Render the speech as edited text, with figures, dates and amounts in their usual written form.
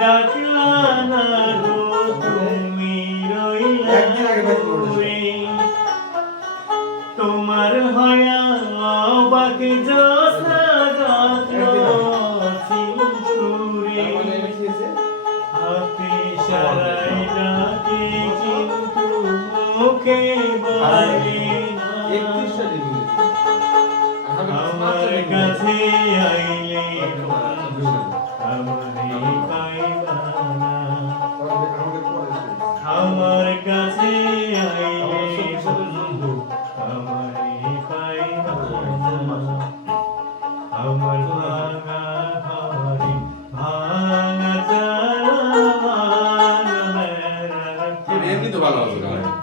ডাকলা না গো তুমি রইলা দূরে তোমার হয়া বাকি জোসনা গাথলো সিঁদুরে হাতে সারাই ডাকে কিন্তু মুখে বলে না আমার কাছে আইলে আমারে পাইবা না আমার কাছে আইলে বন্ধু আমারে পাইবা না আমার ভাঙা ঘরে ভাঙা চালা ভাঙা মেরা এমনি তো ভালো আছে গান